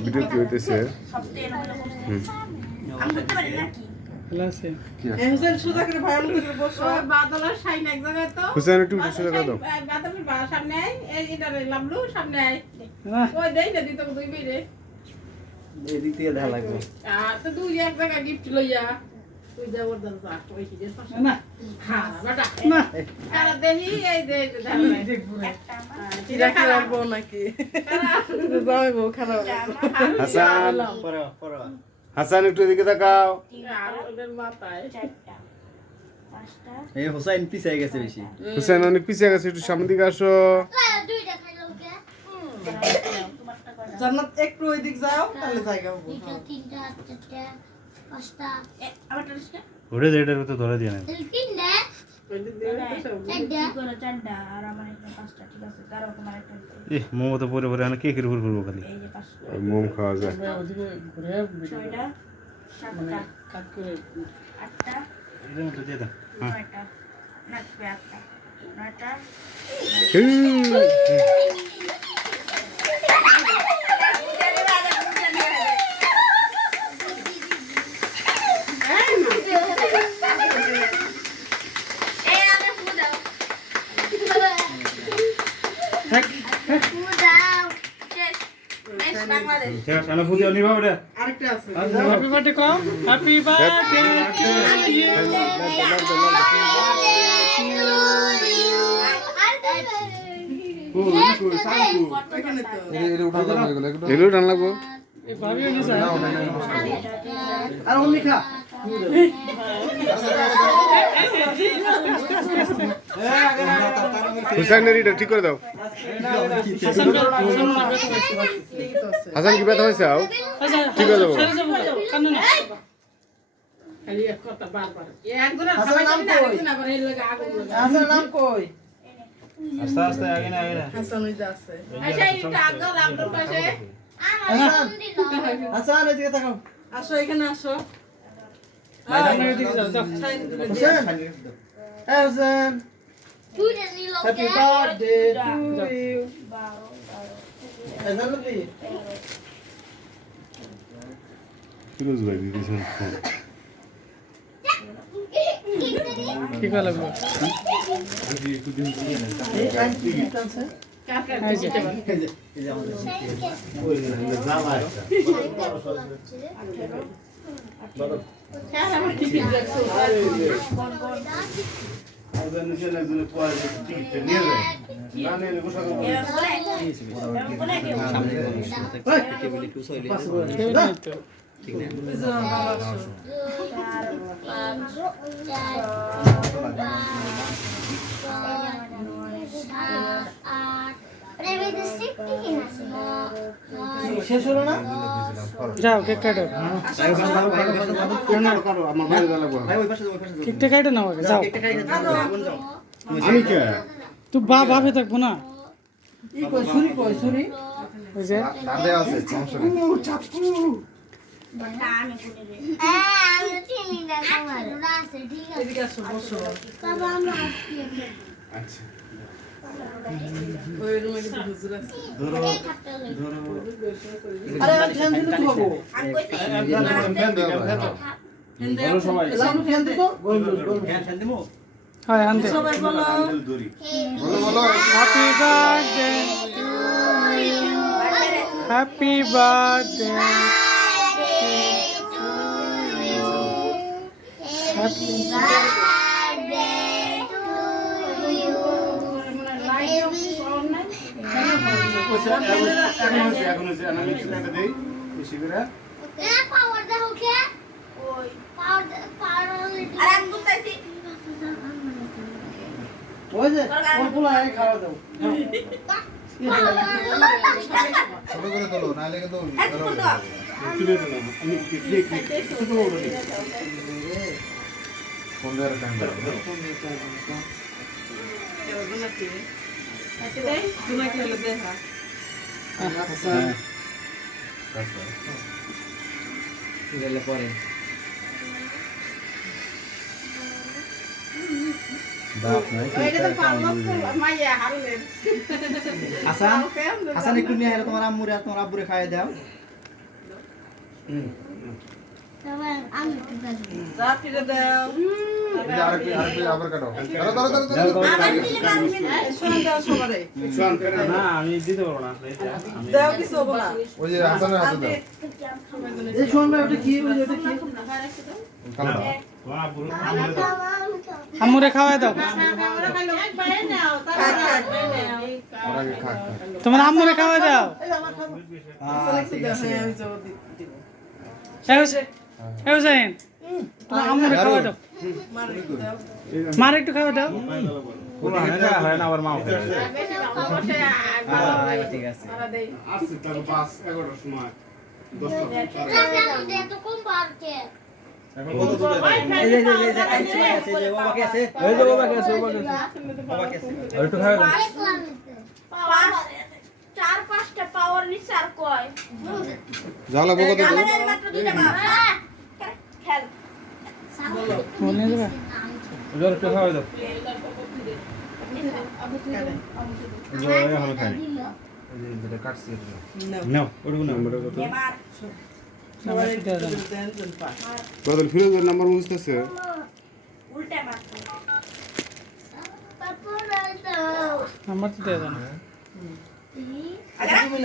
video কি হইতেছে হুসেন একটু সোজা করে দাও এদিক থেকে দেখা লাগবে হাসান একটু এদিকে তাকাও এই হোসেন পিছিয়ে গেছে বেশি হুসেন অনেক পিছিয়ে গেছে একটু সামনের দিকে আসো জান্নাত একটু ওই দিক যাও তাহলে জায়গা হবে তিনটা চারটা পাঁচটা আবার টানিসটা ঘুরে যেটার ভিতর ধরে দিয়ে নেন তিনটা চারটা আর আমার একটা পাঁচটা ঠিক আছে কারো তোমার একটা মোমো তো পরে পরে কেকের উপর করবো খালি এই যে পাঁচটা মোম খাওয়া যায় ছয়টা সাতটা কাট করে আটটা এটার মধ্যে দিয়ে দাও নয়টা নাচবে আটটা নয়টা ঠিক আছে আমি বুঝে নিবা ওটা আরেকটা আছে হ্যাপি বার্থডে কম হ্যাপি বার্থডে এগুলো টান লাগবো এই ভাবি নিছে আর অমনি খা হুসেনের এটা ঠিক করে দাও হাসান কি ব্যথা হয়েছে আও ঠিক আছে যাবো কান্না না খালি এক কথা বারবার একজনের খাবার যদি আরেকজন আবার এর লাগে আগুন লাগে হাসান নাম কই আস্তে আস্তে আগে না হাসান ওই যে আছে আচ্ছা এটা আগল আপনার পাশে হাসান এদিকে তাকাও আসো এখানে আসো আমরা এদিকে যাও যাও হোসেন এই Hossain happy birthday to you এজালতি ফিরোজ ভাই দিয়েছেন ফোন ঠিক লাগবে এই আন্টি কি আছে কাকা এই যে এই যে আমাদের হ্যাঁ আমার ঠিক রাখছো টেবিলে টু সইলে কেউ নাই তো ঠিক না শেষ হলো না যাও কেক কাটো আমার ভাই লাগবো ভাই ওই পাশে কেকটা কাটো না আমাকে যাও কেকটা খাইতে দাও বোন যাও আমি কে তুই ভাবে থাকবো না ই কই সুরি ওই যে দাদা আছে সমস্যা নেই এদিকে আসো বসো আচ্ছা ওই রুমে কিন্তু হুজুর আছে আরে ফ্যান দিলে তো বাবু বলো সবাই লালু ফ্যান দিতো গোল ফ্যান দিমু হয় আনতে সবাই বলো বলো বলো happy birthday happy birthday happy এখন হচ্ছে আমি একটা দেই বেশি করে পাওয়ার দাও কে ওই পাওয়ার ওই যে কোন পোলা আই খাওয়া দাও ছোট করে তোলো নাহলে কিন্তু তুলে দিলাম আমি ক্লিক ছোট বড় নেই ফোন দেওয়ার টাইম লাগবে আচ্ছা দেই তোমাকে হলো দেখা হাসান গেলে পরে দাঁত নাই ওইটা তো পারলো মাইয়া হারুনের হাসান হাসান একটু নিয়ে এলো তোমার আম্মুরে আর তোমার আব্বুরে খাইয়ে দাও তারপর আমি একটু দাদু যা ফিরে দাও এই যে আরেকটি আবার কাটো ধরো আমার দিলে কাটবে শোন দাও সবারে না আমি দিতে পারবো না আমি দাও কিছু হবে না ওই যে হাসানের হাতে দাও এই শোন ভাই ওটা কি ওই ওটা কি কালো দাও তোমার পুরো আম্মুরে খাওয়াই দাও ওরাকে খাক তোমার আম্মুরে খাওয়াই দাও এই আমার খাবো আসলে কি দাও হ্যাঁ আমি জবাব দিতে এই হুসাইন তোমার আম্মুরে খাওয়াই দাও মার দাও মার একটু খাওয়াই দাও পুরো হানে যা হয় না আবার মা উঠে ঠিক আছে আসছে তার 5-11টার সময় 10টা দাদু দে তো কম পারছে এখন কত দূরে দাও এই যে বাবাকে আছে এই যে বাবাকে আছে আর একটু খাও দেখলাম চার পাঁচটা পাওয়ার নিচে আর কয় জ্বালা বকো তো আমাদের মাত্র দুইটা বাপ খেল মনে যাবে জোর একটু খাওয়াই দাও জোর এখন খাই এই যে যেটা কাটছি এটা নাও ওটুকু নাও এবার সবাই একটু দেন দেন পা বদল ফিরোজের নাম্বার বুঝতেছে উল্টা মারতো তারপর দাও আমার তো দিয়ে দাও না আগে